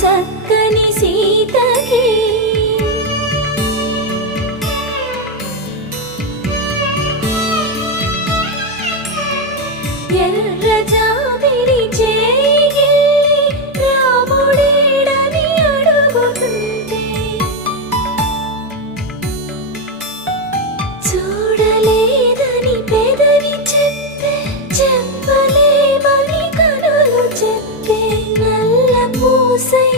చక్కని సీతకి ఎర్ర జాబిలి చేయి రాముడేడని అడుగుతుంటే చూడలేదని పెదవి చెప్పే చెప్పలేమని కనులు చెప్పే నల్ల పూసై